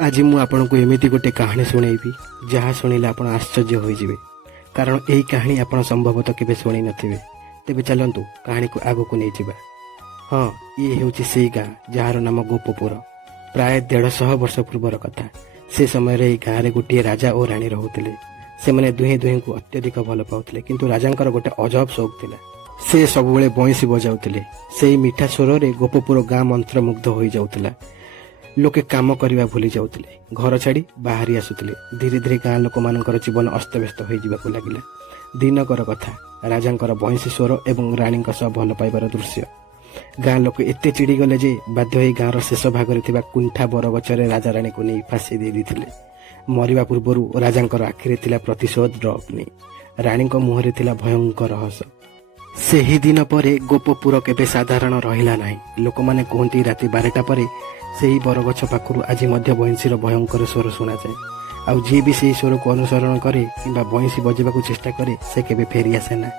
आज मु आपन को एमिति गोटे कहानी सुनेबी जहाँ शुणिले आप आश्चर्य होइजिबे। कारण यही कहानी आप संभवतः केबे शुणी नथिबे। तेबे चलंतु कहानी को आगो को नहीं जिबा। हाँ, ये हेउची सेई गाँ जहार नाम गोपपुर। प्राय 150 वर्ष पूर्वर कथा। से समय रे गाँ रे गोटे राजा और रानी रहुतिले। से माने दुहे दुहे को अत्यधिक भल पाउतिले, किंतु राजांकर गोटे अजब शौक थिला। से सबुबेले बंसी बजाउतिले। सेई मीठा स्वर रे गोपपुर गाँ मंत्रमुग्ध होई जाउतिला। लोके काम करने भूली जाउतिले, घर छाड़ी बाहरी आसुतिले। धीरे धीरे गाँ लोक मानकर जीवन अस्तव्यस्त हो जावाक लगिला। दिनकर कथा, राजांकर बंशी स्वर एवं रानी सह भल पाइबार दृश्य। गाँ लोक एते चिड़ी गले जे बाध्य होई गाँर शेष भाग कुंठा बरगछरे राजा रानी को नहीं फांसी दे देथिले। मरिबा पूर्वरु राजांकर आखिरे थिला प्रतिशोध अग्नि। रानी मुहरे थिला भयंकर हस। सेही दिन परे गोपपुर केबे साधारण रहिला नाही। लोक माने कहती राति 12टा परे सेही बरगछ पाखरु आज मध्य बंशीर भयंकर स्वर शुणा जाए। आउ जी भी सेही स्वर को अनुसरण करे किंबा बंशी बजेबाकू चेष्टा करे से केबे फेरी आसे ना।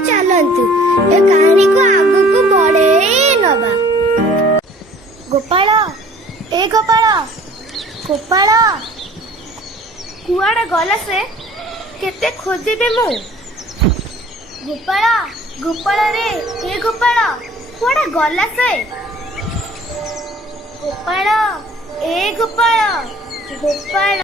चलतु ए कहानी को आगु को बढ़े नबा। गोपाल, ए गोपाल, गोपाल कुआडे गला से केते खोजिबे मु। गोपाल, गोपाल रे, ए गोपाल कुआडे गला से। गोपाल, ए गोपाल, गोपाल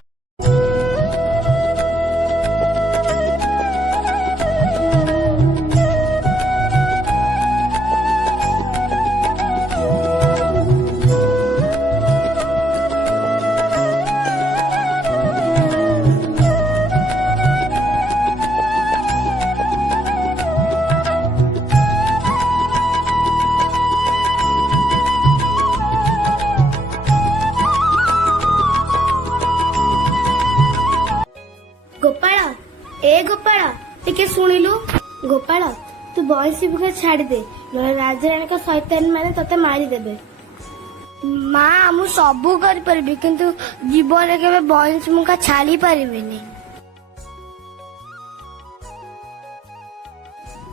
टिके सुनिलु। गोपाल तू बंशी बुके छाड़ी दे, राजा रानी का शैतान माने तते मारी देबे। माँ मु सबू कर परबी, किंतु जीवन के बंश मुका छाड़ी परिबेनी।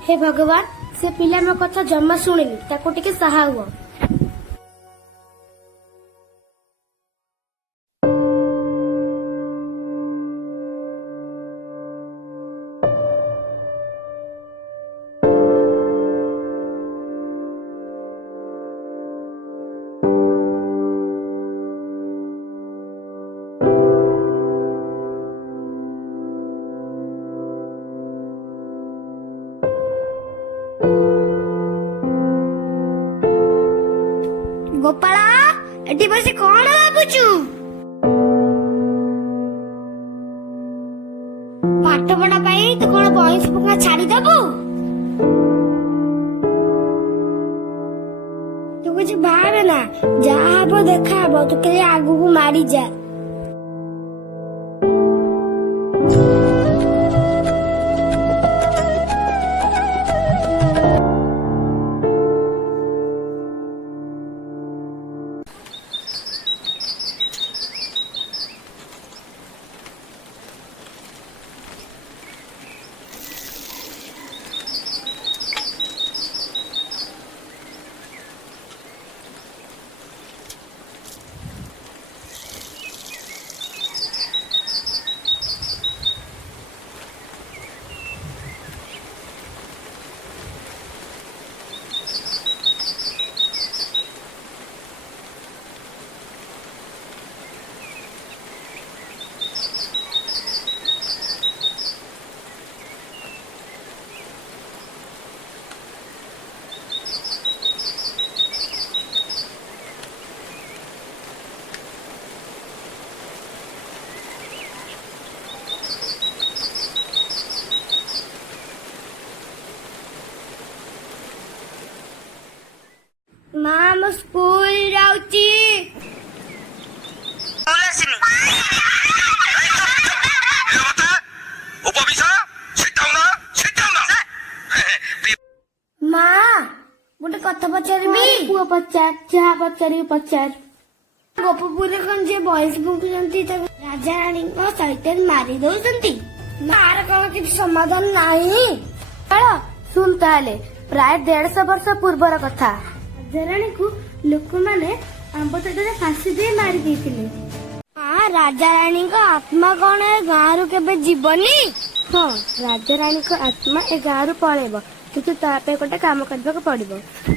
हे भगवान, से पिला मो कथा जम्मा सुनिनी, ताको टिके सहा हुआ। गोपाला एटी बसी कौन भाବୁचु? पाठ पढ़ा पाई तू कौन बंश पुका छाड़ी दबु? तू कुछ भावे ना, जहाँ हबो देखा हबो, तू के आगु को मारी जा। ସ୍କୁଲ ଯାଉଛି। ମା ଗୋଟେ କଥା ପଚାରିବି? ପୁଅ ପଚାର, ଯାହା ପଚାରିବି ପଚାର। ଗୋପପୁରରେ କଣ ଯିଏ ବୟସ ଫୁଙ୍କୁଛନ୍ତି ତାକୁ ରାଜା ରାଣୀଙ୍କ ସହିତ ମାରି ଦଉଛନ୍ତି? ତାର କଣ କିଛି ସମାଧାନ ନାହିଁ? ଶୁଣ ତାହେଲେ, ପ୍ରାୟ 150 ବର୍ଷ ପୂର୍ବର କଥା। ରାଜାରାଣୀକୁ ଲୋକମାନେ ଆମ୍ବ ତୋଟାରେ ଫାଶୀ ଦେଇ ମାରି ଦେଇଥିଲେ। ରାଜାରାଣୀଙ୍କ ଆତ୍ମା କଣ ଏ ଗାଁରୁ କେବେ ଯିବନି? ହଁ, ରାଜାରାଣୀଙ୍କ ଆତ୍ମା ଏ ଗାଁରୁ ପଳେଇବ, କିନ୍ତୁ ତା ପାଇଁ ଗୋଟେ କାମ କରିବାକୁ ପଡିବ।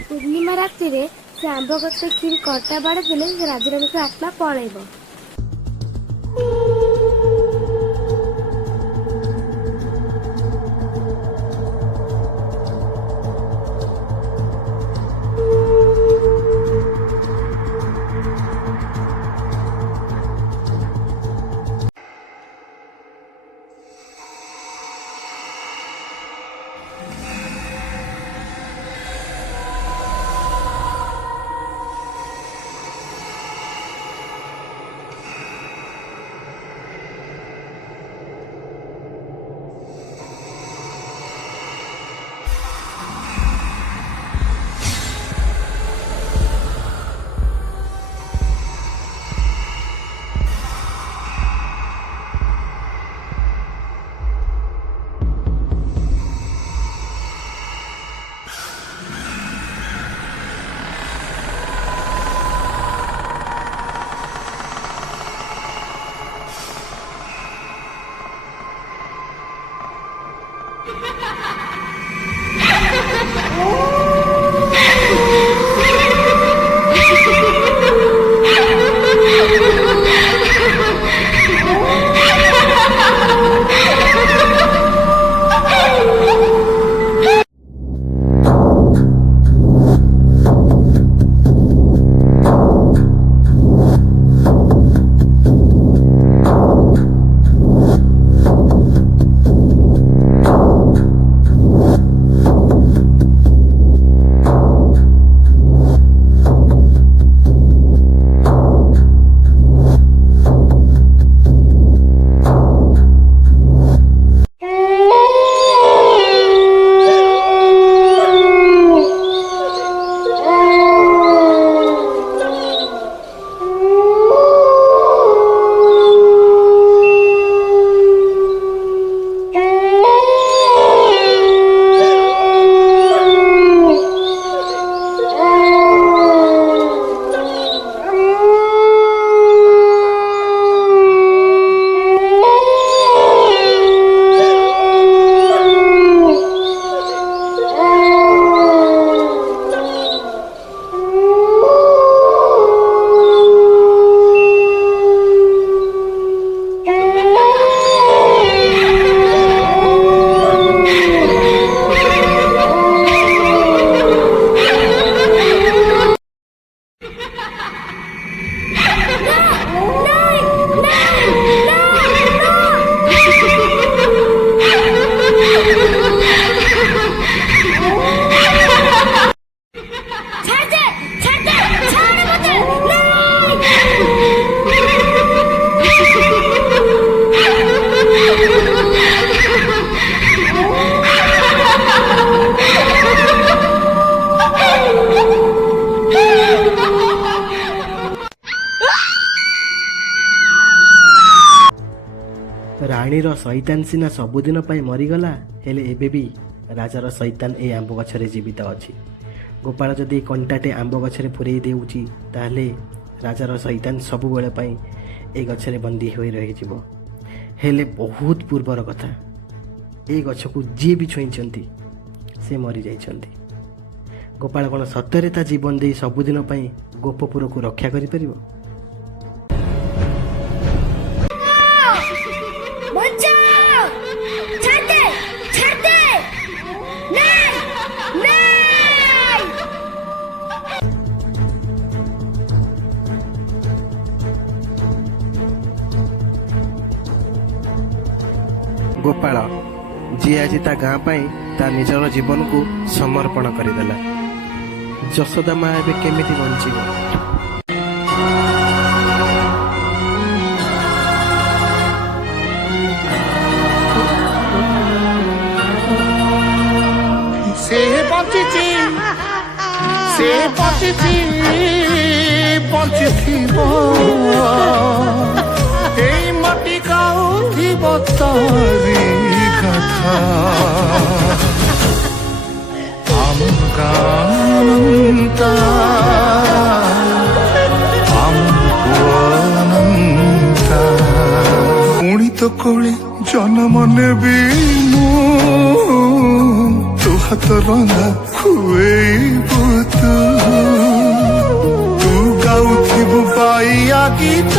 ପୂର୍ଣ୍ଣିମା ରାତିରେ ସେ ଆମ୍ବ ଗଛ କ୍ଷୀରି କଟା ବାଡ ଦେଲେ ରାଜାରାଣୀଙ୍କ ଆତ୍ମା ପଳେଇବ। ରାଣୀର ଶୈତାନ ସିନା ସବୁଦିନ ପାଇଁ ମରିଗଲା, ହେଲେ ଏବେ ବି ରାଜାର ଶୈତାନ ଏ ଆମ୍ବ ଗଛରେ ଜୀବିତ ଅଛି। ଗୋପାଳ ଯଦି କଣ୍ଟାଟେ ଆମ୍ବ ଗଛରେ ପୂରେଇ ଦେଉଛି, ତାହେଲେ ରାଜାର ଶୈତାନ ସବୁବେଳେ ପାଇଁ ଏ ଗଛରେ ବନ୍ଦୀ ହୋଇ ରହିଯିବ। ହେଲେ ବହୁତ ପୂର୍ବର କଥା, ଏ ଗଛକୁ ଯିଏ ବି ଛୁଇଁଛନ୍ତି ସେ ମରିଯାଇଛନ୍ତି। ଗୋପାଳ କ'ଣ ସତରେ ତା ଜୀବନ ଦେଇ ସବୁଦିନ ପାଇଁ ଗୋପପୁରକୁ ରକ୍ଷା କରିପାରିବ? ଗୋପାଳ, ଯିଏ ଆଜି ତା ଗାଁ ପାଇଁ ତା ନିଜର ଜୀବନକୁ ସମର୍ପଣ କରିଦେଲା। ଯଶୋଦା ମା ଏବେ କେମିତି ବଞ୍ଚିବ? ସେ ବଞ୍ଚିଛି, ସେ ବଞ୍ଚିଛି, ବଞ୍ଚିଥିବ, ଏଇ ମାଟି ଗାଉଥିବ ତାରି କଥା। ଆମ ଗାନ୍ତା ଆମକୁ ଅନନ୍ତା, ପୁଣି ତ କୋଳେ ଜନ୍ମ ନେବି ମୁଁ, ତୁ ହାତ ରନ୍ଧା ଖୁଏଇବୁ ତୁ ଗାଉଥିବୁ ବାଇଆ ଗୀତ,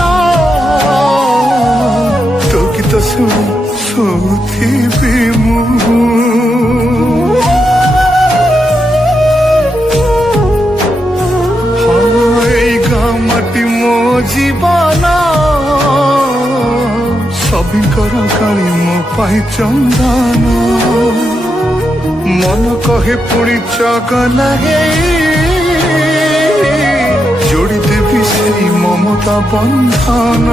ତୋ ଗୀତ ଶୁଣି ଶୋଉଥିବି ମୁଁ। ଏଇ ଗାଁ ମାଟି ମୋ ଜୀବନ, ସଭିଙ୍କର କାଳି ମୋ ପାଇଁ ଚନ୍ଦନ, ମନ କହେ ପୁଣି ଚଗଲା ଯୋଡ଼ି ଦେବି ସେଇ ମମତା ବନ୍ଧନ।